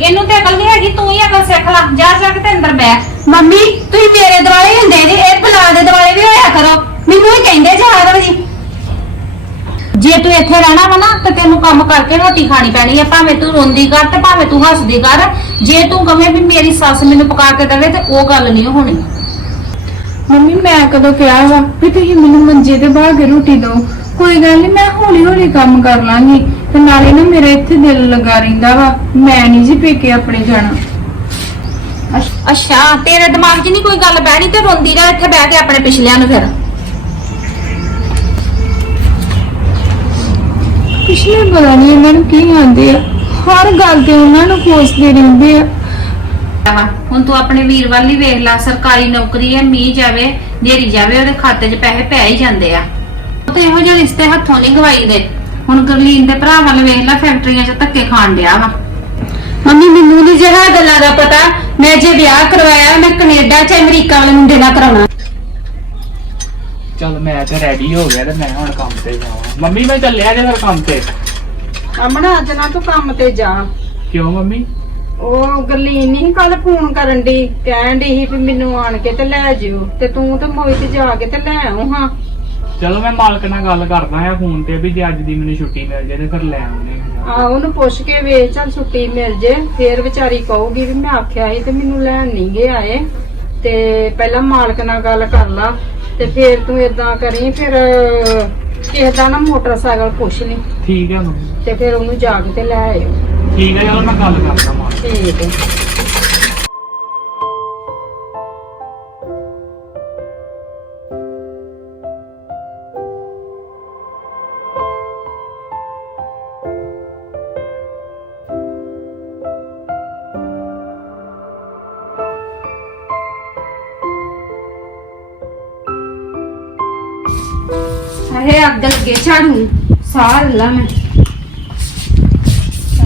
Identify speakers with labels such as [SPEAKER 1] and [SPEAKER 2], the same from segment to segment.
[SPEAKER 1] ਇਹਨੂੰ ਤੇ ਅਕਲ ਨਹੀਂ ਹੈਗੀ, ਤੂੰ ਹੀ ਅਕਲ ਸਿੱਖ ਲੈ, ਜਾ ਜਾ ਕੇ ਤੇ ਅੰਦਰ ਬੈ
[SPEAKER 2] ਮੰਮੀ, ਤੁਸੀਂ ਮੇਰੇ ਦੁਆਲੇ ਹੁੰਦੇ ਜੀ, ਇਹ ਬਲਾ ਦੇ ਦੁਆਲੇ ਵੀ ਹੋਇਆ ਕਰੋ। ਮੈਨੂੰ ਹੀ ਕਹਿੰਦੇ ਜਾ ਕਰੋ ਜੀ
[SPEAKER 1] ਜੇ ਤੂੰ ਇੱਥੇ ਰਹਿਣਾ ਵਾ ਨਾ, ਤੇ ਤੈਨੂੰ ਕੰਮ ਕਰਕੇ ਰੋਟੀ ਖਾਣੀ ਪੈਣੀ ਹੈ ਭਾਵੇਂ ਤੂੰ ਰੋਂਦੀ ਕਰ ਤੇ ਭਾਵੇਂ ਤੂੰ ਹੱਸਦੀ ਕਰ। ਜੇ ਤੂੰ ਕਵੇਂ ਵੀ ਮੇਰੀ ਸੱਸ ਮੈਨੂੰ ਪਕਾ ਕੇ ਦੇਵੇ ਤੇ ਉਹ ਗੱਲ ਨਹੀਂ ਹੋਣੀ।
[SPEAKER 3] ਮੰਮੀ, ਮੈਂ ਕਦੋਂ ਕਿਹਾ ਵਾ ਵੀ ਤੁਸੀਂ ਮੈਨੂੰ ਮੰਜੇ ਤੇ ਬਾਹਰ ਕੇ ਰੋਟੀ ਦਿਓ। ਕੋਈ ਗੱਲ ਨਹੀਂ, ਮੈਂ ਹੌਲੀ ਹੌਲੀ ਕੰਮ ਕਰ ਲਾਂਗੀ। ਤੇ ਨਾਲੇ ਨਾ ਮੇਰਾ ਇੱਥੇ ਦਿਲ ਲੱਗਾ ਰਹਿੰਦਾ ਵਾ ਮੈਂ ਨਹੀਂ ਜੀ ਪੇਕੇ ਆਪਣੇ ਜਾਣਾ।
[SPEAKER 1] ਅੱਛ- ਅੱਛਾ ਤੇਰੇ ਦਿਮਾਗ 'ਚ ਨਹੀਂ ਕੋਈ ਗੱਲ ਬਹਿਣੀ ਤੇ ਰੋਂਦੀ ਰਹਿ ਇੱਥੇ ਬਹਿ ਕੇ ਆਪਣੇ ਪਿਛਲਿਆਂ ਨੂੰ ਫਿਰ।
[SPEAKER 3] ਪਿਛਲੇ ਪਤਾ ਨਹੀਂ ਇਹਨਾਂ ਨੂੰ ਕੀ ਆਂਦੇ ਆ ਹਰ ਗੱਲ ਤੇ ਉਹਨਾਂ ਨੂੰ ਕੋਸਦੇ ਰਹਿੰਦੇ ਆ।
[SPEAKER 1] ਹੁਣ ਤੂੰ ਆਪਣੇ ਵੀਰ ਵੱਲ ਹੀ ਵੇਖ ਲੈ ਸਰਕਾਰੀ ਨੌਕਰੀ ਹੈ ਮੀਂਹ ਜਾਵੇ ਨੇਰੀ ਜਾਵੇ ਉਹਦੇ ਖਾਤੇ 'ਚ ਪੈਸੇ ਪੈ ਹੀ ਜਾਂਦੇ ਆ। ਉਹ ਤੇ ਇਹੋ ਜਿਹੇ ਰਿਸ਼ਤੇ ਹੱਥੋਂ ਨਹੀਂ ਗਵਾਈ ਦੇ ਹੁਣ ਗਰਲੀਨ ਦੇ ਭਰਾ ਵੱਲ ਵੇਖ ਲੈ ਫੈਕਟਰੀਆਂ 'ਚ ਧੱਕੇ ਖਾਣ ਡਿਆ ਵਾ।
[SPEAKER 2] ਮੰਮੀ ਮੈਨੂੰ ਨਹੀਂ ਜਿਹੜਾ ਗੱਲਾਂ ਦਾ ਪਤਾ। ਮੈਂ ਜੇ ਵਿਆਹ ਕਰਵਾਇਆ ਮੈਂ ਕੈਨੇਡਾ ਚ ਅਮਰੀਕਾ ਵਾਲੇ ਮੁੰਡੇ ਨਾਲ ਕਰਾਉਣਾ।
[SPEAKER 4] ਚੱਲ ਮੈਂ ਤੇ ਰੈਡੀ ਹੋ ਗਿਆ ਤੇ ਮੈਂ ਹੁਣ ਕੰਮ ਤੇ ਜਾਵਾਂ। ਮੰਮੀ ਮੈਂ ਚੱਲਿਆ ਜੇ ਫਿਰ ਕੰਮ ਤੇ।
[SPEAKER 5] ਅਮਣਾ ਅੱਜ ਨਾ ਤੂੰ ਕੰਮ ਤੇ ਜਾ।
[SPEAKER 4] ਕਿਉਂ ਮੰਮੀ?
[SPEAKER 5] ਉਹ ਗਰਲੀਨ ਨਹੀਂ ਕੱਲ ਫੋਨ ਕਰਨ ਦੀ ਕਹਿਣ ਦੀ ਸੀ ਵੀ ਮੈਨੂੰ ਆਣ ਕੇ ਤੇ ਲੈ ਜਿਓ। ਤੇ ਤੂੰ ਤੇ ਮੋਹਿਤ ਜਾ ਕੇ ਤੇ ਲੈ ਆਉ ਹਾਂ।
[SPEAKER 4] ਚਲੋ ਮੈਂ ਮਾਲਕ ਨਾਲ ਗੱਲ ਕਰਦਾ ਆ ਫੋਨ ਤੇ ਵੀ ਜੇ ਅੱਜ ਦੀ ਮੈਨੂੰ ਛੁੱਟੀ ਮਿਲ ਜੇ ਤੇ ਫਿਰ ਲੈ ਆਉਂਦੇ ਆ
[SPEAKER 5] ਆ ਉਹਨੂੰ ਪੁੱਛ ਕੇ ਵੇਖ ਚੱਲ ਛੁੱਟੀ ਮਿਲ ਜੇ। ਫੇਰ ਵਿਚਾਰੀ ਕਹੂਗੀ ਵੀ ਮੈਂ ਆਖਿਆ ਸੀ ਤੇ ਮੈਨੂੰ ਲੈਣ ਨਹੀਂ ਗਏ ਆਏ। ਤੇ ਪਹਿਲਾਂ ਮਾਲਕ ਨਾਲ ਗੱਲ ਕਰ ਲਾ। ਤੇ ਫੇਰ ਤੂੰ ਇਦਾਂ ਕਰੀ ਫਿਰ ਕਿਸੇ ਦਾ ਨਾ ਮੋਟਰਸਾਈਕਲ ਪੁੱਛ ਲਈ।
[SPEAKER 4] ਠੀਕ ਹੈ ਮੰਮੀ।
[SPEAKER 5] ਤੇ ਫਿਰ ਉਹਨੂੰ ਜਾ ਕੇ ਤੇ ਲੈ ਆਇਓ।
[SPEAKER 4] ਠੀਕ ਹੈ ਚਲੋ ਮੈਂ ਗੱਲ ਕਰਦਾ ਮਾਲਕ
[SPEAKER 5] ਠੀਕ ਹੈ।
[SPEAKER 2] ਅਰੇ ਅੱਗ ਲੱਗੇ ਝਾੜੂ ਸਾਹ ਲਾ ਮੈਂ।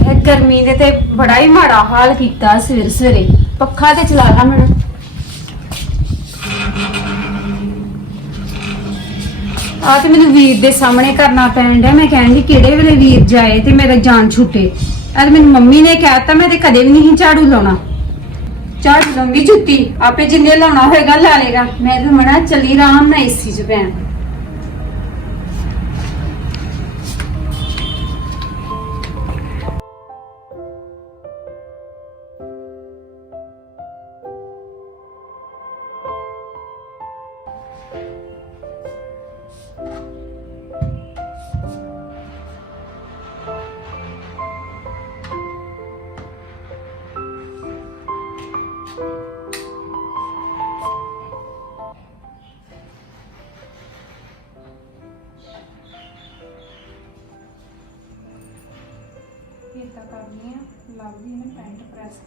[SPEAKER 2] ਇਹ ਗਰਮੀ ਦੇ ਤੇ ਬੜਾ ਹੀ ਮਾੜਾ ਹਾਲ ਕੀਤਾ ਸਵੇਰ ਸਵੇਰੇ। ਪੱਖਾ ਤੇ ਚਲਾ ਲਾ ਮੈਨੂੰ ਆ ਤੇ ਮੈਨੂੰ ਵੀਰ ਦੇ ਸਾਹਮਣੇ ਕਰਨਾ ਪੈਣ ਡਿਆ। ਮੈਂ ਕਹਿਣ ਦੀ ਕਿਹੜੇ ਵੇਲੇ ਵੀਰ ਜਾਏ ਤੇ ਮੇਰਾ ਜਾਨ ਛੁੱਟੇ। ਅੱਜ ਮੈਨੂੰ ਮੰਮੀ ਨੇ ਕਹਿਤਾ ਮੈਂ ਤੇ ਕਦੇ ਵੀ ਨਹੀਂ ਝਾੜੂ ਲਾਉਣਾ। ਝਾੜੂ ਲੰਬੀ ਜੁੱਤੀ ਆਪੇ ਜਿੰਨੇ ਲਾਉਣਾ ਹੋਏਗਾ ਲਾ ਲੇਗਾ। ਮੈਂ ਤਾਂ ਮਣਾ ਚੱਲੀ ਆਰਾਮ ਨਾਲ ਏਸੀ 'ਚ ਪੈਣ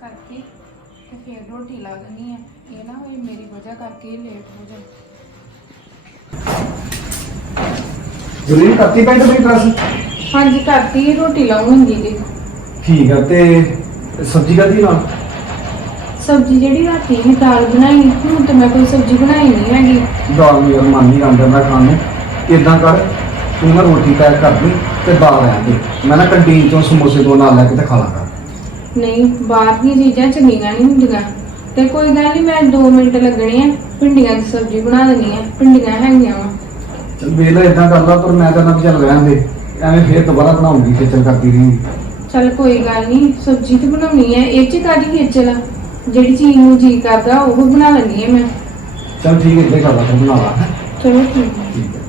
[SPEAKER 3] ਕਰਕੇ ਤੇ ਫਿਰ ਰੋਟੀ ਲਾ ਦੇਣੀ ਆ ਇਹ ਨਾ ਹੋਏ ਮੇਰੀ ਵਜ੍ਹਾ ਕਰਕੇ ਹੀ ਲੇਟ ਹੋ ਜਾ
[SPEAKER 6] ਜ਼ਰੂਰੀ ਕਰਤੀ ਪੈਂਟ ਮੇਰੀ ਪ੍ਰੈਸ
[SPEAKER 3] ਹਾਂਜੀ ਕਰਤੀ ਰੋਟੀ ਲਾਉਂਗੀ ਦੀ।
[SPEAKER 6] ਠੀਕ ਆ ਤੇ ਸਬਜ਼ੀ ਕਾਦੀ ਨਾਲ?
[SPEAKER 3] ਸਬਜ਼ੀ ਜਿਹੜੀ ਰਾਤੀ ਵੀ ਦਾਲ ਬਣਾਈ ਹੁਣ ਤੇ ਮੈਂ ਕੋਈ ਸਬਜ਼ੀ ਬਣਾਈ ਨਹੀਂ ਹੈਗੀ।
[SPEAKER 6] ਦਾਲ ਮੇਰਾ ਮਨ ਨਹੀਂ ਕਰਦਾ ਮੈਂ ਖਾਣ ਨੂੰ। ਇਦਾਂ ਕਰ ਤੂੰ ਨਾ ਰੋਟੀ ਪੈਕ ਕਰ ਦੇ ਤੇ ਦਾਲ ਰਹਿਣ ਦੇ ਮੈਂ ਨਾ ਕੰਟੀਨ ਤੋਂ ਸਮੋਸੇ ਦੋ ਨਾਲ ਲੈ ਕੇ ਤੇ ਖਾ ਲਾਂਗਾ
[SPEAKER 3] ਨਹੀਂ ਬਾਹਰ ਦੀਆਂ ਚੀਜ਼ਾਂ ਚੰਗੀਆਂ ਨਹੀਂ ਹੁੰਦੀਆਂ। ਤੇ ਕੋਈ ਗੱਲ ਨਹੀਂ ਮੈਂ 2 ਮਿੰਟ ਲੱਗਣੇ ਆ ਭਿੰਡੀਆਂ ਦੀ ਸਬਜ਼ੀ ਬਣਾ ਦੇਣੀ ਆ ਭਿੰਡੀਆਂ ਹੈਗੀਆਂ ਵਾ।
[SPEAKER 6] ਚਲ ਵੇਲਾ ਇਦਾਂ ਕਰ ਲਾ ਪਰ ਮੈਂ ਕਹਿੰਦਾ ਵੀ ਚੱਲ ਰਹਿਣ ਦੇ। ਐਵੇਂ ਫੇਰ ਦੁਬਾਰਾ ਬਣਾਉਂਗੀ ਖੇਚਲ ਕਰਦੀ ਰਹੀ
[SPEAKER 3] ਚੱਲ ਕੋਈ ਗੱਲ ਨਹੀਂ ਸਬਜ਼ੀ ਤੇ ਬਣਾਉਣੀ ਹੈ ਇਹ ਚ ਕਾਦੀ ਖੇਚਲ ਆ? ਜਿਹੜੀ ਚੀਜ਼ ਨੂੰ ਜੀ ਕਰਦਾ ਉਹ ਬਣਾ ਲੈਣੀ ਹੈ ਮੈਂ।
[SPEAKER 6] ਚਲ ਠੀਕ ਹੈ ਹੀ ਕਰ ਲਾ ਬਣਾ।
[SPEAKER 3] ਚਲੋ ਠੀਕ ਹੈ
[SPEAKER 6] ਠੀਕ ਹੈ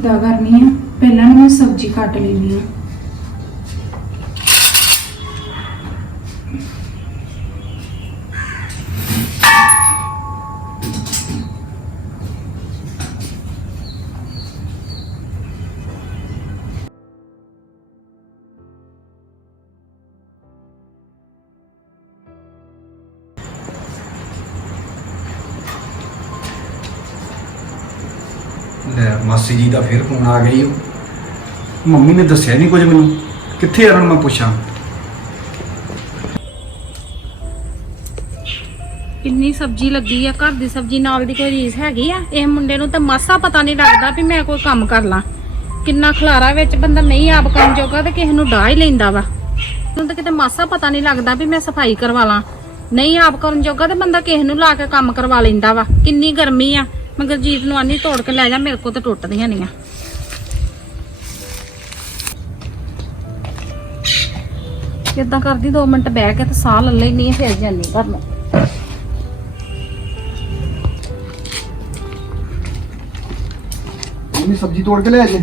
[SPEAKER 3] ਇਦਾਂ ਕਰਨੀ ਆ ਪਹਿਲਾਂ ਨਾ ਮੈਂ ਸਬਜ਼ੀ ਕੱਟ ਲੈਣੀ ਆ।
[SPEAKER 6] ਮਾਸੀ ਜੀ ਦਾ ਫਿਰ ਫੋਨ ਆ ਗਈ ਉਹ। ਮੰਮੀ ਨੇ ਦੱਸਿਆ ਨਹੀਂ ਕੁਝ ਮੈਨੂੰ। ਕਿੱਥੇ ਆ ਹੁਣ ਮੈਂ ਪੁੱਛਾਂ?
[SPEAKER 1] ਕਿੰਨੀ ਸਬਜ਼ੀ ਲੱਗੀ ਆ? ਘਰ ਦੀ ਸਬਜ਼ੀ ਨਾਲ ਦੀ ਕੋਈ ਰੀਸ ਹੈਗੀ ਆ? ਇਹ ਮੁੰਡੇ ਨੂੰ ਤਾਂ ਮਾਸਾ ਪਤਾ ਨਹੀਂ ਲੱਗਦਾ ਵੀ ਮੈਂ ਕੋਈ ਕੰਮ ਕਰ ਲਾਂ। ਕਿੰਨਾ ਖਲਾਰਾ ਵਿੱਚ ਬੰਦਾ ਨਹੀਂ ਆਪ ਕੰਮ ਜੋਗਾ ਤੇ ਕਿਸੇ ਨੂੰ ਡਾਹ ਹੀ ਲੈਂਦਾ ਵਾ। ਹੁਣ ਤਾਂ ਕਿਤੇ ਮਾਸਾ ਪਤਾ ਨਹੀਂ ਲੱਗਦਾ ਵੀ ਮੈਂ ਸਫ਼ਾਈ ਕਰਵਾ ਲਾਂ। ਨਹੀਂ ਆਪ ਕਰਨ ਜੋਗਾ ਤੇ ਬੰਦਾ ਕਿਸੇ ਨੂੰ ਲਾ ਕੇ ਕੰਮ ਕਰਵਾ ਲੈਂਦਾ ਵਾ। ਕਿੰਨੀ ਗਰਮੀ ਆ। ਮੈਂ ਗੁਰਜੀਤ ਨੂੰ ਆਨੀ ਤੋੜ ਕੇ ਲੈ ਜਾ ਮੇਰੇ ਕੋਲ ਤਾਂ ਟੁੱਟਦੀਆਂ ਨਹੀਂ ਆ। ਕਿੱਦਾਂ ਕਰਦੀ 2 ਮਿੰਟ ਬਹਿ ਕੇ ਤੇ ਸਾਹ ਲੈ ਲੈਣੀ ਆ ਫਿਰ ਜਾਂਦੀ ਘਰ ਨੂੰ।
[SPEAKER 6] ਮੰਮੀ ਸਬਜ਼ੀ ਤੋੜ ਕੇ ਲੈ ਜੇ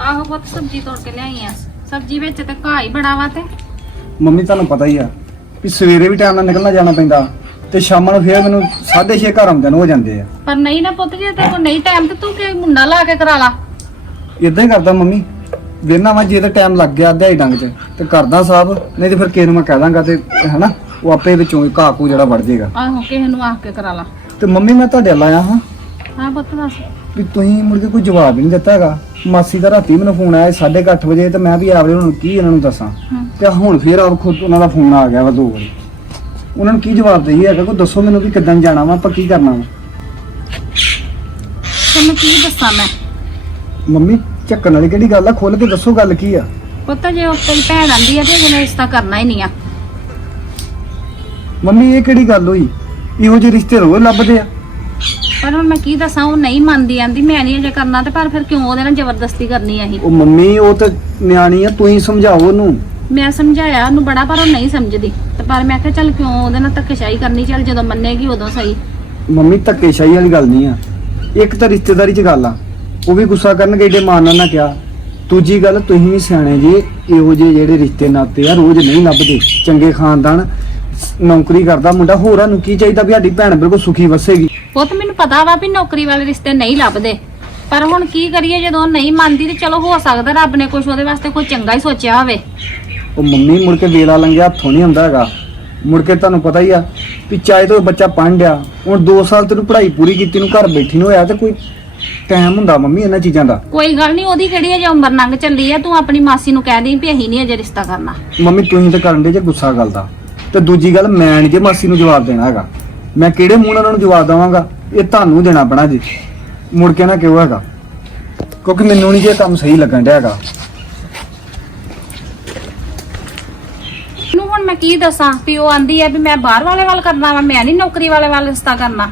[SPEAKER 1] ਆਹੋ ਬਹੁਤ ਸਬਜ਼ੀ ਤੋੜ ਕੇ ਲਿਆਈ ਆ। ਸਬਜ਼ੀ ਵਿੱਚ ਤੇ ਘਾਹ ਹੀ ਬੜਾ ਵਾ ਤੇ।
[SPEAKER 6] ਮੰਮੀ ਤੁਹਾਨੂੰ ਪਤਾ ਹੀ ਆ ਵੀ ਸਵੇਰੇ ਵੀ ਟਾਈਮ ਨਾਲ ਨਿਕਲਣਾ ਜਾਣਾ ਪੈਂਦਾ। ਤੇ ਸ਼ਾਮਾਂ ਨੂੰ ਫੇਰ ਮੈਨੂੰ 6:30 ਘਰ ਆਉਂਦਿਆਂ ਨੂੰ ਹੋ ਜਾਂਦੇ ਆ।
[SPEAKER 1] ਪਰ ਨਹੀਂ ਨਾ ਪੁੱਤ ਜੇ ਤੇ ਕੋਈ ਨਹੀਂ ਟਾਈਮ ਤੇ ਤੂੰ ਕਿ ਮੁੰਡਾ ਲਾ ਕੇ ਕਰਾ ਲਾ?
[SPEAKER 6] ਇਦਾਂ ਹੀ ਕਰਦਾ ਮੰਮੀ। ਵੇਨਾ ਵਾ ਜੇ ਤਾਂ ਟਾਈਮ ਲੱਗ ਗਿਆ ਦਿਹਾੜੀ ਡੰਗ ਚ ਤੇ ਕਰਦਾ ਸਾਹਿਬ ਨਹੀਂ ਤੇ ਫਿਰ ਕਿਸੇ ਨੂੰ ਮੈਂ ਕਹਿ ਦਾਂਗਾ ਤੇ ਹਨਾ ਉਹ ਆਪੇ ਵਿੱਚੋਂ ਹੀ ਘਾਹ ਕੂ ਜਿਹੜਾ ਵੜ ਜਾਏਗਾ
[SPEAKER 1] ਆਹੋ ਕਿਸੇ ਨੂੰ ਆਖ ਕੇ ਕਰਾ ਲਾ।
[SPEAKER 6] ਤੇ ਮੰਮੀ ਮੈਂ ਤੁਹਾਡੇ ਵੱਲ ਆਇਆ ਹਾਂ।
[SPEAKER 1] ਹਾਂ ਪੁੱਤ ਦੱਸ।
[SPEAKER 6] ਵੀ ਤੁਸੀਂ ਮੁੜ ਕੇ ਕੋਈ ਜਵਾਬ ਹੀ ਨਹੀਂ ਦਿੱਤਾ ਹੈਗਾ। ਮਾਸੀ ਦਾ ਰਾਤੀ ਮੈਨੂੰ ਫੋਨ ਆਇਆ 8:30 ਵਜੇ ਤੇ ਮੈਂ ਵੀ ਆਵਰੇ ਹੁਣ ਕੀ ਇਹਨਾਂ ਨੂੰ ਦੱਸਾਂ। ਤੇ ਹੁਣ ਫੇਰ ਆਪ ਖੁਦ ਉਹਨਾਂ ਦਾ ਫੋਨ ਆ ਗਿਆ ਵਾ ਦੋ ਵਾਰੀ। ਉਹਨਾਂ ਨੂੰ ਕੀ ਜਵਾਬ ਦੇਈਏ? ਹੈਗਾ ਕੋਈ ਦੱਸੋ ਮੈਨੂੰ ਵੀ ਕਿੱਦਾਂ ਜਾਣਾ ਵਾ ਆਪਾਂ ਕੀ ਕਰਨਾ ਵਾ?
[SPEAKER 1] ਤੈਨੂੰ ਕੀ ਦੱਸਾਂ ਮੈਂ?
[SPEAKER 6] ਮੰਮੀ ਝੱਕਣ ਵਾਲੀ ਕਿਹੜੀ ਗੱਲ ਆ? ਖੁੱਲ ਕੇ ਦੱਸੋ ਗੱਲ ਕੀ ਆ?
[SPEAKER 1] ਪੁੱਤ ਜੇ ਉਹ ਤੇਰੀ ਭੈਣ ਆਂਦੀ ਆ ਤੇ ਇਹਨੇ ਰਿਸ਼ਤਾ ਕਰਨਾ ਹੀ ਨਹੀਂ ਆ।
[SPEAKER 6] ਮੰਮੀ ਇਹ ਕਿਹੜੀ ਗੱਲ ਹੋਈ? ਇਹੋ ਜਿਹੇ ਰਿਸ਼ਤੇ ਰੋਜ਼ ਲੱਭਦੇ ਆ।
[SPEAKER 1] ਪਰ ਹੁਣ ਮੈਂ ਕੀ ਦੱਸਾਂ ਉਹ ਨਹੀਂ ਮੰਨਦੀ ਆਂਦੀ ਮੈਂ ਨਹੀਂ ਅਜੇ ਕਰਨਾ ਤੇ ਪਰ ਫਿਰ ਕਿਉਂ ਉਹਦੇ ਨਾਲ ਜ਼ਬਰਦਸਤੀ ਕਰਨੀ ਆ ਅਸੀਂ?
[SPEAKER 6] ਉਹ ਮੰਮੀ ਉਹ ਤੇ ਨਿਆਣੀ ਆ ਤੁਸੀਂ ਸਮਝਾਓ ਉਹਨੂੰ।
[SPEAKER 1] ਮੈਂ ਸਮਝਾਇਆ ਉਹਨੂੰ ਬੜਾ ਪਰ ਉਹ ਨਹੀਂ ਸਮਝਦੀ। ਤੇ ਪਰ ਮੈਂ ਕਿਹਾ ਚੱਲ ਕਿਉਂ ਉਹਦੇ ਨਾਲ ਧੱਕੇਸ਼ਾਹੀ ਕਰਨੀ ਚੱਲ ਜਦੋਂ ਮੰਨੇਗੀ ਉਦੋਂ ਸਹੀ।
[SPEAKER 6] ਮੰਮੀ ਧੱਕੇਸ਼ਾਹੀ ਵਾਲੀ ਗੱਲ ਨਹੀਂ ਆ। ਇੱਕ ਤਾਂ ਰਿਸ਼ਤੇਦਾਰੀ 'ਚ ਗੱਲ ਆ। ਉਹ ਵੀ ਗੁੱਸਾ ਕਰਨਗੇ ਏਡੇ ਮਾਨ ਨਾਲ ਨਾ ਕਿਹਾ। ਦੂਜੀ ਗੱਲ ਤੁਸੀਂ ਵੀ ਸਿਆਣੇ ਜੀ ਇਹੋ ਜਿਹੇ ਜਿਹੜੇ ਰਿਸ਼ਤੇ ਨਾਤੇ ਆ ਰੋਜ਼ ਨਹੀਂ ਲੱਭਦੇ। ਚੰਗੇ ਖਾਨਦਾਨ ਨੌਕਰੀ ਕਰਦਾ ਮੁੰਡਾ ਹੋਰਾਂ ਨੂੰ ਕੀ ਚਾਹੀਦਾ ਵੀ ਸਾਡੀ ਭੈਣ ਬਿਲਕੁਲ ਸੁਖੀ ਵਸੇਗੀ?
[SPEAKER 1] ਉਹ ਤਾਂ ਮੈਨੂੰ ਪਤਾ ਵਾ ਵੀ ਨੌਕਰੀ ਵਾਲੇ ਰਿਸ਼ਤੇ ਨਹੀਂ ਲੱਭਦੇ। ਪਰ ਹੁਣ ਕੀ ਕਰੀਏ ਜਦੋਂ ਨਹੀਂ ਮੰਨਦੀ ਤੇ ਚਲੋ ਹੋ ਸਕਦਾ ਰੱਬ ਨੇ ਕੁਝ ਉਹਦੇ ਵਾਸਤੇ ਕੋਈ ਚੰਗਾ ਹੀ ਸੋਚਿਆ ਹੋਵੇ।
[SPEAKER 6] ਉਹ ਮੰਮੀ ਮੁੜ ਕੇ ਵੇਲਾ ਲੰਘਿਆ ਹੱਥੋਂ ਨਹੀਂ ਹੁੰਦਾ ਹੈਗਾ। ਮੁੜ ਕੇ ਤੁਹਾਨੂੰ ਪਤਾ ਹੀ ਆ ਵੀ ਚਾਹੇ ਤੋਂ ਬੱਚਾ ਪੜ੍ਹਨ ਡਿਆ ਹੁਣ 2 ਸਾਲ ਤੈਨੂੰ ਪੜ੍ਹਾਈ ਪੂਰੀ ਕੀਤੀ ਨੂੰ ਘਰ ਬੈਠੀ ਨੂੰ ਹੋਇਆ ਤੇ ਕੋਈ ਟਾਈਮ ਹੁੰਦਾ ਮੰਮੀ ਇਹਨਾਂ ਚੀਜ਼ਾਂ ਦਾ।
[SPEAKER 1] ਕੋਈ ਗੱਲ ਨਹੀਂ ਉਹਦੀ ਕਿਹੜੀ ਅਜੇ ਉਮਰ ਲੰਘ ਚੱਲੀ ਆ ਤੂੰ ਆਪਣੀ ਮਾਸੀ ਨੂੰ ਕਹਿ ਦੇ ਵੀ ਅਸੀਂ ਨਹੀਂ ਅਜੇ ਰਿਸ਼ਤਾ ਕਰਨਾ।
[SPEAKER 6] ਮੰਮੀ ਤੁਸੀਂ ਤਾਂ ਕਰਨ ਦੇ ਜੇ ਗੁੱਸਾ ਗੱਲ ਦਾ। ਤੇ ਦੂਜੀ ਗੱਲ ਮੈਂ ਨਹੀਂ ਜੇ ਮਾਸੀ ਨੂੰ ਜਵਾਬ ਦੇਣਾ ਹੈਗਾ। ਮੈਂ ਕਿਹੜੇ ਮੂੰਹ ਨਾਲ ਉਹਨਾਂ ਨੂੰ ਜਵਾਬ ਦੇਵਾਂਗਾ? ਇਹ ਤੁਹਾਨੂੰ ਦੇਣਾ ਪੈਣਾ ਜੀ। ਮੁੜ ਕੇ ਨਾ ਕਿਉਂ ਹੈਗਾ। ਕਿਉਂਕਿ ਮੈਨੂੰ ਨਹੀਂ ਜੇ ਕੰਮ ਸਹੀ ਲੱਗਣ ਡਿਆ ਹੈਗਾ
[SPEAKER 1] ਨੂੰ ਹੁਣ ਮੈਂ ਕੀ ਦੱਸਾਂ? ਵੀ ਉਹ ਆਂਦੀ ਆ ਵੀ ਮੈਂ ਬਾਹਰ ਵਾਲੇ ਵੱਲ ਕਰਨਾ ਵਾ, ਮੈਂ ਨਹੀਂ ਨੌਕਰੀ ਵਾਲੇ ਵੱਲ ਰਿਸ਼ਤਾ ਕਰਨਾ।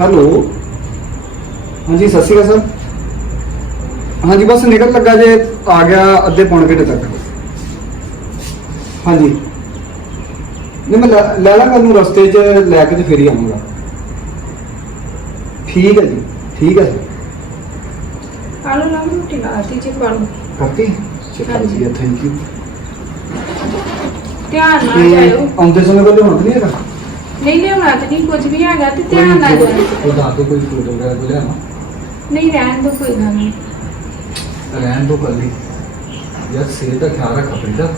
[SPEAKER 6] ਹੈਲੋ। ਹਾਂਜੀ ਸਤਿ ਸ਼੍ਰੀ ਅਕਾਲ ਸਰ। ਹਾਂਜੀ ਬਸ ਨਿਕਲ ਲੱਗਾ ਜੇ ਆ ਗਿਆ ਅੱਧੇ ਪੌਣ ਘੰਟੇ ਤੱਕ। ਹਾਂਜੀ। ਨਹੀਂ ਮੈਂ ਲੈ ਲੈ ਲਾਂਗਾ ਨੂੰ ਰਸਤੇ 'ਚ ਲੈ ਕੇ ਤੇ ਫੇਰ ਹੀ ਆਵਾਂਗਾ ਠੀਕ ਹੈ ਜੀ ਠੀਕ ਹੈ ਸਰ
[SPEAKER 2] ਆਲੂ ਨਾਲ ਰੋਟੀ ਲਾਤੀ ਜੀ ਪਾਲੋ
[SPEAKER 6] ਕਰਤੀ ਚਲੋ ਜੀ ਥੈਂਕ ਯੂ
[SPEAKER 2] ਧਿਆਨ ਨਾਲ ਜਾਇਓ।
[SPEAKER 6] ਆਉਂਦੇ ਸਮੇਂ ਕੋਲ ਹੁਣ ਨਹੀਂ ਹੈਗਾ?
[SPEAKER 2] ਨਹੀਂ ਲਿਆਉਣਾ ਤੇ ਨਹੀਂ ਕੁਝ ਵੀ ਹੈਗਾ ਤੇ ਧਿਆਨ ਨਾਲ ਜਾਇਓ
[SPEAKER 6] ਉਹ ਦੱਸ ਦੇ ਕੋਈ ਫੂਡ ਵਗੈਰਾ ਕੋਈ ਲਿਆਵਾਂ
[SPEAKER 2] ਨਹੀਂ ਰਹਿਣ ਦੋ ਕੋਈ ਗੱਲ ਨਹੀਂ।
[SPEAKER 6] ਰਹਿਣ ਤੋਂ ਕੱਲੀ ਯਾਰ ਸਿਹਤ ਦਾ ਖਿਆਲ ਰੱਖ ਪੈਂਦਾ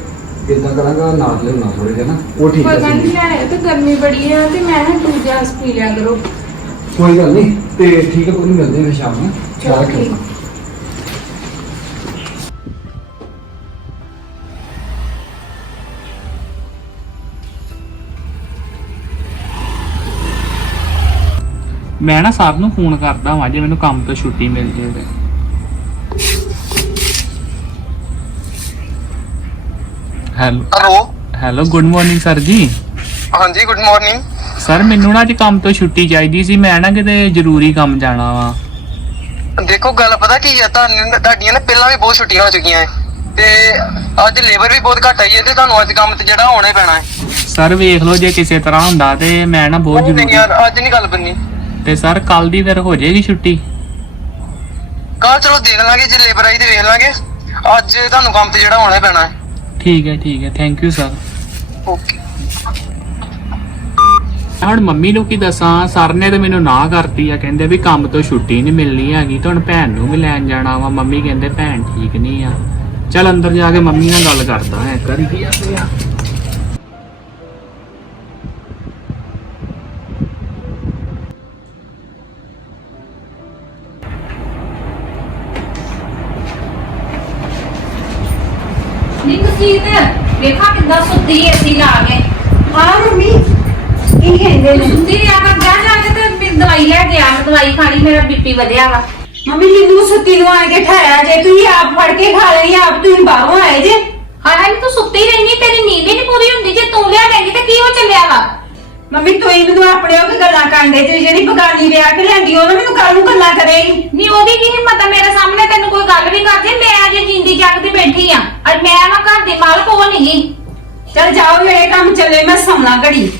[SPEAKER 6] ਇਦਾਂ ਕਰਾਂਗਾ ਨਾਲ ਲਿਆਉਣਾ ਥੋੜੇ ਜਿਹਾ ਨਾ। ਉਹ ਠੀਕ
[SPEAKER 2] ਕੋਈ
[SPEAKER 6] ਹੈ
[SPEAKER 2] ਗੱਲ ਨਹੀਂ। ਲਿਆਇਓ ਤੇ ਗਰਮੀ ਬੜੀ ਆ ਤੇ ਮੈਂ ਨਾ ਦੂਜਾ ਪੀ ਲਿਆ ਕਰੋ।
[SPEAKER 6] ਕੋਈ ਗੱਲ ਨਹੀਂ ਤੇ ਠੀਕ ਹੈ ਕੋਈ ਨਹੀਂ ਮਿਲਦੇ ਹਾਂ ਸ਼ਾਮ ਨੂੰ। ਖਿਆਲ ਰੱਖਿਓ
[SPEAKER 2] ਠੀਕ।
[SPEAKER 4] ਮੈਂ ਨਾ ਸਾਹਿਬ ਨੂੰ ਫੋਨ ਕਰਦਾ ਵਾਂ ਜੇ ਮੈਨੂੰ ਕੰਮ ਤੋਂ ਛੁੱਟੀ ਮਿਲ ਜੇ ਤੇ। Hello.
[SPEAKER 7] Hello.
[SPEAKER 4] Hello good morning sir ji.
[SPEAKER 7] ਹਾਂਜੀ ਗੁੱਡ ਮਾਰਨਿੰਗ।
[SPEAKER 4] ਸਰ ਮੈਨੂੰ ਨਾ ਅੱਜ ਕੰਮ ਤੋਂ ਛੁੱਟੀ ਚਾਹੀਦੀ ਸੀ ਮੈਂ ਨਾ ਕਿਤੇ ਜ਼ਰੂਰੀ ਕੰਮ ਜਾਣਾ ਵਾ।
[SPEAKER 7] ਦੇਖੋ ਗੱਲ ਪਤਾ ਕੀ ਆ ਤੁਹਾਨੂੰ ਤੁਹਾਡੀਆਂ ਨਾ ਪਹਿਲਾਂ ਵੀ ਬਹੁਤ ਛੁੱਟੀਆਂ ਹੋ ਚੁੱਕੀਆਂ ਹੈ ਤੇ ਅੱਜ ਲੇਬਰ ਵੀ ਬਹੁਤ ਘੱਟ ਆਈ ਹੈ ਤੇ ਤੁਹਾਨੂੰ ਅੱਜ ਕੰਮ ਤੇ ਜਿਹੜਾ ਹੋਣਾ ਹੀ ਪੈਣਾ ਹੈ
[SPEAKER 4] ਸਰ ਵੇਖ ਲਓ ਜੇ ਕਿਸੇ ਤਰ੍ਹਾਂ ਹੁੰਦਾ ਤੇ ਮੈਂ ਨਾ ਬਹੁਤ
[SPEAKER 7] ਨਹੀਂ
[SPEAKER 4] ਜ਼ਰੂਰੀ
[SPEAKER 7] ਯਾਰ ਅੱਜ ਨਹੀਂ ਗੱਲ ਬੰਨੀ
[SPEAKER 4] ਤੇ ਸਰ ਕੱਲ ਦੀ ਫਿਰ ਹੋ ਜਾਏਗੀ ਛੁੱਟੀ?
[SPEAKER 7] ਕੱਲ ਚਲੋ ਦੇਖ ਲਾਂਗੇ ਜੇ ਲੇਬਰ ਆਈ ਤੇ ਵੇਖ ਲਾਂਗੇ। ਅੱਜ ਤੁਹਾਨੂੰ ਕੰਮ ਤੇ ਜਿਹੜਾ ਹੋਣਾ ਪੈਣਾ ਹੈ।
[SPEAKER 4] ਠੀਕ ਹੈ ਠੀਕ ਹੈ। ਥੈਂਕ ਯੂ ਸਰ
[SPEAKER 7] ਓਕੇ
[SPEAKER 4] ਹੁਣ ਮੰਮੀ ਨੂੰ ਕੀ ਦੱਸਾਂ ਸਰ ਨੇ ਤੇ ਮੈਨੂੰ ਨਾ ਕਰਤੀ ਆ ਕਹਿੰਦੇ ਵੀ ਕੰਮ ਤੋਂ ਛੁੱਟੀ ਨਹੀਂ ਮਿਲਣੀ ਹੈਗੀ ਤੇ ਹੁਣ ਭੈਣ ਨੂੰ ਵੀ ਲੈਣ ਜਾਣਾ ਵਾ। ਮੰਮੀ ਕਹਿੰਦੇ ਭੈਣ ਠੀਕ ਨਹੀਂ ਆ। ਚੱਲ ਅੰਦਰ ਜਾ ਕੇ ਮੰਮੀ ਨਾਲ ਗੱਲ ਕਰਦਾ ਹੈ ਕਰੀ ਕੀ ਜਾਂਦੇ ਆ
[SPEAKER 1] ਕਿੱਦਾਂ ਸੁੱਤੀ ਐ ਸੀ ਲਾ ਕੇ।
[SPEAKER 2] ਆ ਮੰਮੀ ਕੀ ਕਹਿੰਦੇ ਨੇ?
[SPEAKER 1] ਸੁੱਤੀ ਰਿਆ ਕਰ ਜਾ ਜਾ ਕੇ ਤੇ ਫਿਰ ਦਵਾਈ ਲੈ ਕੇ ਆ ਮੈਂ ਦਵਾਈ ਖਾਣੀ ਮੇਰਾ ਬੀਪੀ ਵਧਿਆ ਵਾ।
[SPEAKER 2] ਮੰਮੀ ਮੈਨੂੰ ਸੁੱਤੀ ਨੂੰ ਆ ਕੇ ਠਾਇਆ ਜੇ ਤੁਸੀਂ ਆਪ ਫੜ ਕੇ ਖਾ ਲਈ ਆਪ ਤੁਸੀਂ ਬਾਹਰੋਂ ਆਏ ਜੇ।
[SPEAKER 1] ਹਾਏ ਹਾਏ ਤੂੰ ਸੁੱਤੀ ਰਹਿਨੀ ਤੇਰੀ ਨੀਂਦ ਹੀ ਨਹੀਂ ਪੂਰੀ ਹੁੰਦੀ ਜੇ ਤੂੰ ਲਿਆ ਲੈਂਦੀ ਤੇ ਕੀ ਹੋ ਚੱਲਿਆ ਵਾ?
[SPEAKER 2] ਮੰਮੀ ਤੁਸੀਂ ਮੈਨੂੰ ਆਪਣੇ ਉਹ ਗੱਲਾਂ ਕਰਦੇ ਤੇ ਜਿਹੜੀ ਬਗਾਨੀ ਵਿਆਹ ਕੇ ਲੈਂਦੀ ਉਹ ਨਾ ਮੈਨੂੰ ਕੱਲ ਨੂੰ ਗੱਲਾਂ ਕਰੇਗੀ
[SPEAKER 1] ਨੀ ਉਹਦੀ ਕੀ ਹਿੰਮਤ ਆ? ਮੇਰੇ ਸਾਹਮਣੇ ਤੈਨੂੰ ਕੋਈ ਗੱਲ ਵੀ ਕਰ ਜੇ ਮੈਂ ਅਜੇ ਜਿੰਦੀ ਜਾਗਦੀ ਬੈਠੀ ਆ। ਅੱਜ ਮੈਂ ਨਾ ਘਰ ਦੀ ਮਾਲਕ ਉਹ ਨਹੀਂ
[SPEAKER 2] ਚਲ ਜਾਓ ਮੇਰੇ ਕੰਮ ਚੱਲੇ ਮੈਂ ਸੌਣਾ ਘੜੀ।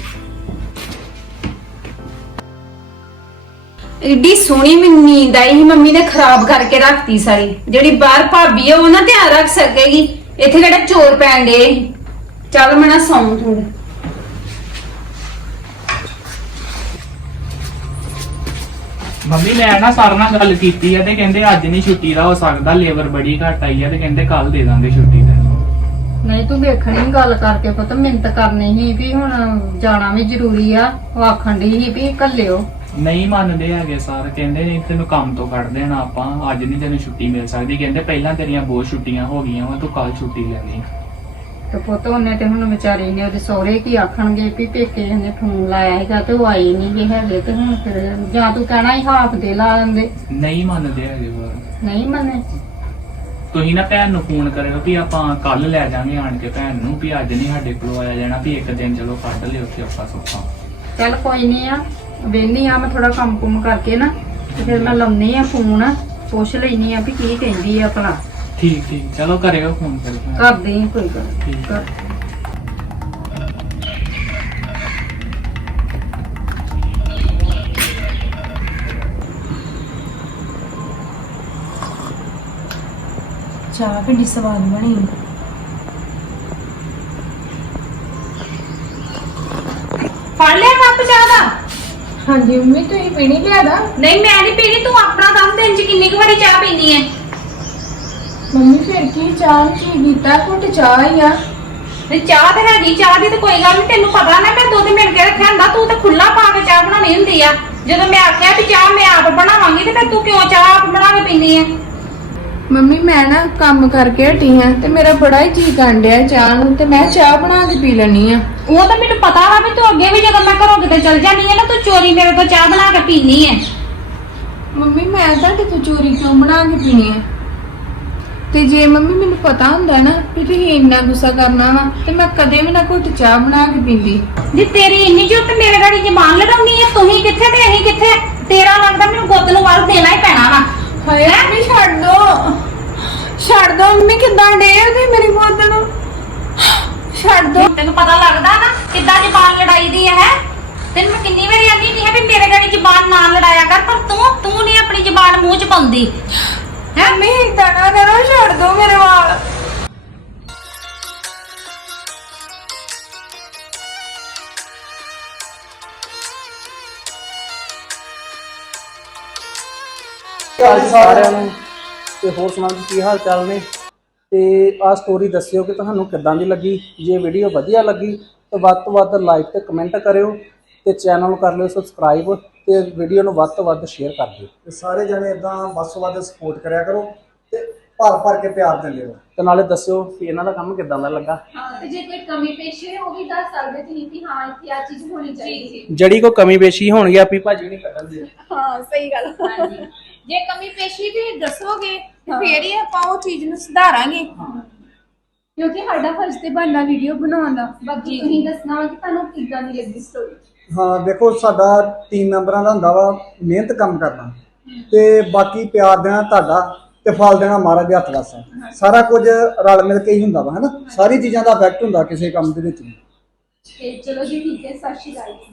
[SPEAKER 2] ਏਡੀ ਸੋਹਣੀ ਮੈਨੂੰ ਨੀਂਦ ਆਈ ਸੀ ਮੰਮੀ ਨੇ ਖਰਾਬ ਕਰਕੇ ਰੱਖਤੀ ਸਾਰੀ। ਜਿਹੜੀ ਬਾਹਰ ਭਾਬੀ ਆ ਉਹ ਨਾ ਧਿਆਨ ਰੱਖ ਸਕੇਗੀ। ਇੱਥੇ ਕਿਹੜਾ ਚੋਰ ਪੈਣ ਡੇ ਚੱਲ ਮੈਂ ਨਾ ਸੌਂ ਥੋੜਾ
[SPEAKER 4] ਮੰਮੀ ਮੈਂ ਨਾ ਸਰ ਨਾਲ ਗੱਲ ਕੀਤੀ ਆ ਤੇ ਕਹਿੰਦੇ ਅੱਜ ਨਹੀਂ ਛੁੱਟੀ ਦਾ ਹੋ ਸਕਦਾ ਲੇਬਰ ਬੜੀ ਘੱਟ ਆਈ ਆ ਤੇ ਕਹਿੰਦੇ ਕੱਲ ਦੇ ਦਾਂਗੇ ਛੁੱਟੀ ਤੈਨੂੰ
[SPEAKER 5] ਨਹੀਂ ਤੂੰ ਵੇਖਣੀ ਗੱਲ ਕਰਕੇ ਪੁੱਤ ਮਿਹਨਤ ਕਰਨੀ ਸੀ ਵੀ ਹੁਣ ਜਾਣਾ ਵੀ ਜ਼ਰੂਰੀ ਆ। ਉਹ ਆਖਣ ਦੀ ਸੀ ਵੀ ਕੱਲਿਓ
[SPEAKER 4] ਨਹੀਂ ਮੰਨਦੇ ਹੈਗੇ ਸਰ ਕਹਿੰਦੇ ਨਹੀਂ ਤੈਨੂੰ ਕੰਮ ਤੋਂ ਕੱਢ ਦੇਣਾ ਆਪਾਂ ਅੱਜ ਨਹੀਂ ਤੈਨੂੰ ਛੁੱਟੀ ਮਿਲ ਸਕਦੀ। ਕਹਿੰਦੇ ਪਹਿਲਾਂ ਤੇਰੀਆਂ ਬਹੁਤ ਛੁੱਟੀਆਂ ਹੋ ਗਈਆਂ ਵਾ ਤੂੰ ਕੱਲ ਛੁੱਟੀ ਲੈ ਲਈ।
[SPEAKER 5] ਤੇ ਪੁੱਤ ਉਹਨੇ ਤੇ ਹੁਣ ਵਿਚਾਰੀ ਨੇ ਉਹਦੇ ਸਹੁਰੇ ਕੀ ਆਖਣਗੇ ਵੀ ਪੇਕੇ ਨੇ ਫੋਨ ਲਾਇਆ ਹੈਗਾ ਤੇ ਉਹ ਆਈ ਨਹੀਂ ਜੇ ਹੈਗੇ ਤੇ ਹੁਣ ਫਿਰ ਜਾਂ ਤੂੰ ਕਹਿਣਾ ਹੀ ਹਾਫ ਦੇ ਲਾ ਦਿੰਦੇ।
[SPEAKER 4] ਨਹੀਂ ਮੰਨਦੇ ਹੈਗੇ ਸਰ।
[SPEAKER 5] ਨਹੀਂ ਮੰਨੇ?
[SPEAKER 4] ਤੁਸੀਂ ਨਾ ਭੈਣ ਨੂੰ ਫੋਨ ਕਰਿਓ ਵੀ ਆਪਾਂ ਕੱਲ ਲੈ ਜਾਾਂਗੇ ਆਣ ਕੇ ਭੈਣ ਨੂੰ ਵੀ ਅੱਜ ਨਹੀਂ ਸਾਡੇ ਕੋਲ ਆਇਆ ਜਾਣਾ ਵੀ ਇੱਕ ਦਿਨ ਚਲੋ ਕੱਢ ਲਿਓ ਉੱਥੇ ਆਪਾਂ ਸੁੱਖਾਂ
[SPEAKER 5] ਚੱਲ ਕੋਈ ਨਹੀਂ ਆ ਵੇਹਨੀ ਆ ਮੈਂ ਥੋੜਾ ਕੰਮ ਕੁਮ ਕਰਕੇ ਨਾ ਤੇ ਫਿਰ ਮੈਂ ਲਾਉਣੀ ਆ ਫੋਨ ਪੁੱਛ ਲੈਣੀ ਆ ਵੀ ਕੀ ਕਹਿੰਦੀ ਆ ਭਲਾ
[SPEAKER 4] ਠੀਕ ਠੀਕ ਚਲੋ ਕਰਿਓ ਫੋਨ ਫਿਰ
[SPEAKER 5] ਕਰਦੀ ਆ ਕੋਈ ਗੱਲ।
[SPEAKER 4] ਠੀਕ।
[SPEAKER 5] ਕਰ
[SPEAKER 3] ਚਾਹ ਕਿੱਡੀ ਸਵਾਦ ਬਣੀ
[SPEAKER 1] ਫੜ ਲਿਆ ਕੱਪ ਚਾਹ ਦਾ?
[SPEAKER 3] ਹਾਂਜੀ ਮੰਮੀ ਤੁਸੀਂ ਪੀਣੀ ਲਿਆਦਾ
[SPEAKER 1] ਨਹੀਂ ਮੈਂ ਨਹੀਂ ਪੀਣੀ ਤੂੰ ਆਪਣਾ ਦੱਸ ਦਿਨ ਚ ਕਿੰਨੀ ਕੁ ਵਾਰੀ ਚਾਹ ਪੀਂਦੀ ਐ?
[SPEAKER 3] ਮੰਮੀ ਫਿਰ ਕੀ ਚਾਹ ਨੂੰ ਕੀ ਕੀਤਾ? ਘੁੱਟ ਚਾਹ ਹੀ ਆ।
[SPEAKER 1] ਤੇ ਚਾਹ ਤੇ ਹੈਗੀ ਚਾਹ ਦੀ ਤੇ ਕੋਈ ਗੱਲ ਨਹੀਂ ਤੈਨੂੰ ਪਤਾ ਨਾ ਮੈਂ ਦੁੱਧ ਮਿਲ ਕੇ ਰੱਖਿਆ ਹੁੰਦਾ ਤੂੰ ਤਾਂ ਖੁੱਲਾ ਪਾ ਕੇ ਚਾਹ ਬਣਾਉਣੀ ਹੁੰਦੀ ਆ। ਜਦੋਂ ਮੈਂ ਆਖਿਆ ਵੀ ਚਾਹ ਮੈਂ ਆਪ ਬਣਾਵਾਂਗੀ ਤੇ ਫਿਰ ਤੂੰ ਕਿਉਂ ਚਾਹ ਆਪ ਬਣਾ ਕੇ ਪੀਂਦੀ ਐ?
[SPEAKER 3] ਮੰਮੀ ਮੈਂ ਨਾ ਕੰਮ ਕਰਕੇ ਹਟੀ ਹਾਂ ਤੇ ਮੇਰਾ ਬੜਾ ਹੀ ਜੀ ਡਿਆ ਚਾਹ ਨੂੰ ਤੇ ਮੈਂ ਚਾਹ ਬਣਾ ਕੇ ਪੀ ਲੈਣੀ ਆ
[SPEAKER 1] ਉਹ ਤਾਂ ਮੈਨੂੰ ਪਤਾ ਵਾ ਵੀ ਤੂੰ ਅੱਗੇ ਵੀ ਜਦੋਂ ਮੈਂ ਘਰੋਂ ਕਿਤੇ ਚਲ ਜਾਂਦੀ ਐ ਨਾ ਤੂੰ ਚੋਰੀ ਮੇਰੇ ਤੋਂ ਚਾਹ ਬਣਾ ਕੇ ਪੀਨੀ ਐ
[SPEAKER 3] ਮੰਮੀ ਮੈਂ ਤੁਹਾਡੇ ਤੋਂ ਚੋਰੀ ਕਿਉਂ ਬਣਾ ਕੇ ਪੀਣੀ ਆ ਤੇ ਜੇ ਮੰਮੀ ਮੈਨੂੰ ਪਤਾ ਹੁੰਦਾ ਨਾ ਵੀ ਤੁਸੀਂ ਇੰਨਾ ਗੁੱਸਾ ਕਰਨਾ ਵਾ ਤੇ ਮੈਂ ਕਦੇ ਵੀ ਨਾ ਘੁੱਟ ਚਾਹ ਬਣਾ ਕੇ ਪੀਂਦੀ।
[SPEAKER 1] ਜੇ ਤੇਰੀ ਇੰਨੀ ਜੁੱਤ ਮੇਰੇ ਗਾੜੀ ਜ਼ਬਾਨ ਤੂੰ ਹੀ ਕਿੱਥੇ ਤੇ ਅਸੀਂ ਕਿੱਥੇ? ਤੇਰਾ ਲੱਗਦਾ ਮੈਨੂੰ ਗੁੱਤ ਨੂੰ ਵੱਲ ਦੇਣਾ ਹੀ ਪੈਣਾ ਵਾ।
[SPEAKER 3] ਹਾਏ ਮੰਮੀ ਛੱਡ ਦੋ। ਛੱਡ ਦੋ ਮੰਮੀ ਕਿੱਦਾਂ ਡੇ ਤੇ ਮੇਰੀ ਗੋਦ ਨੂੰ? ਛੱਡ ਦੋ।
[SPEAKER 1] ਤੈਨੂੰ ਪਤਾ ਲੱਗਦਾ ਨਾ ਕਿੱਦਾਂ ਜ਼ਬਾਨ ਲੜਾਈ ਦੀ ਹੈ? ਤੈਨੂੰ ਮੈਂ ਕਿੰਨੀ ਵਾਰੀ ਆਂਦੀ ਨਹੀਂ ਹੈ ਵੀ ਮੇਰੇ ਗਾੜੀ ਜ਼ਬਾਨ ਨਾ ਲੜਾਇਆ ਕਰ ਪਰ ਤੂੰ ਤੂੰ ਨਹੀਂ ਆਪਣੀ ਜ਼ਬਾਨ ਮੂੰਹ 'ਚ ਪਾਉਂਦੀ। ਹੈ?
[SPEAKER 3] ਮੰਮੀ ਇਦਾਂ ਨਾ ਕਰੋ ਛੱਡ ਦੋ ਮੇਰੇ ਵਾਲ।
[SPEAKER 8] ਸਾਰਿਆਂ ਨੂੰ। ਤੇ ਹੋਰ ਸੁਣਾਓ ਜੀ ਕੀ ਹਾਲ ਚਾਲ ਨੇ? ਤੇ ਆਹ ਸਟੋਰੀ ਦੱਸਿਓ ਕਿ ਤੁਹਾਨੂੰ ਕਿੱਦਾਂ ਦੀ ਲੱਗੀ? ਜੇ ਵੀਡੀਓ ਵਧੀਆ ਲੱਗੀ ਤਾਂ ਵੱਧ ਤੋਂ ਵੱਧ ਲਾਈਕ ਤੇ ਕਮੈਂਟ ਕਰਿਓ ਤੇ ਚੈਨਲ ਨੂੰ ਕਰ ਲਿਓ ਸਬਸਕ੍ਰਾਈਬ ਤੇ ਵੀਡੀਓ ਨੂੰ ਵੱਧ ਤੋਂ ਵੱਧ ਸ਼ੇਅਰ ਕਰ ਦਿਓ।
[SPEAKER 6] ਤੇ ਸਾਰੇ ਜਣੇ ਇਦਾਂ ਵੱਧ ਤੋਂ ਵੱਧ ਸਪੋਰਟ ਕਰਿਆ ਕਰੋ ਤੇ ਭਰ ਭਰ ਕੇ ਪਿਆਰ ਦਿੰਦੇ ਰਹੋ।
[SPEAKER 8] ਤੇ ਨਾਲੇ ਦੱਸਿਓ ਕਿ ਇਹਨਾਂ ਦਾ ਕੰਮ ਕਿੱਦਾਂ ਦਾ ਲੱਗਾ?
[SPEAKER 9] ਤੇ ਜੇ ਕੋਈ ਕਮੀ ਪੇਸ਼ੀ ਹੈ ਉਹ ਵੀ ਦੱਸ ਸਕਦੇ ਤੁਸੀਂ ਕਿ ਹਾਂ ਇੱਥੇ ਆ ਚੀਜ਼ ਹੋਣੀ ਚਾਹੀਦੀ
[SPEAKER 8] ਜਿਹੜੀ ਕੋ ਕਮੀ ਪੇਸ਼ੀ ਹੋਣਗੀ ਆਪੀ ਭਾਜੀ ਨਹੀਂ ਕੱਢਣ ਦੇ
[SPEAKER 3] ਹਾਂ ਸਹੀ ਗੱਲ।
[SPEAKER 9] ਹਾਂਜੀ। ਜੇ ਕਮੀ ਪੇਸ਼ੀ ਤੇ ਦੱਸੋਗੇ ਤੇ ਫੇਰ ਹੀ ਆਪਾਂ ਉਹ ਚੀਜ਼ ਨੂੰ ਸੁਧਾਰਾਂਗੇ। ਕਿਉਂਕਿ ਸਾਡਾ ਫਰਜ਼ ਤੇ ਬਣਦਾ ਵੀਡੀਓ ਬਣਾਉਣ ਦਾ। ਬਾਕੀ ਤੁਸੀਂ ਦੱਸਣਾ ਵਾ ਕਿ ਤੁਹਾਨੂੰ ਕਿੱਦਾਂ ਦੀ ਲੱਗੀ ਸਟੋਰੀ
[SPEAKER 6] ਹਾਂ ਦੇਖੋ ਸਾਡਾ ਟੀਮ ਮੈਂਬਰਾਂ ਦਾ ਹੁੰਦਾ ਵਾ ਮਿਹਨਤ ਕੰਮ ਕਰਨਾ। ਤੇ ਬਾਕੀ ਪਿਆਰ ਦੇਣਾ ਤੁਹਾਡਾ ਤੇ ਫਲ ਦੇਣਾ ਮਹਾਰਾਜ ਦੇ ਹੱਥ ਵਾਸਾ। ਸਾਰਾ ਕੁਝ ਰਲ ਮਿਲ ਕੇ ਹੀ ਹੁੰਦਾ ਵਾ ਹਨਾ? ਸਾਰੀ ਚੀਜ਼ਾਂ ਦਾ ਇਫੈਕਟ ਹੁੰਦਾ ਕਿਸੇ ਕੰਮ ਦੇ ਵਿੱਚ ਵੀ।
[SPEAKER 9] ਤੇ ਚਲੋ ਜੀ ਠੀਕ ਹੈ ਸਤਿ ਸ਼੍ਰੀ ਅਕਾਲ ਜੀ।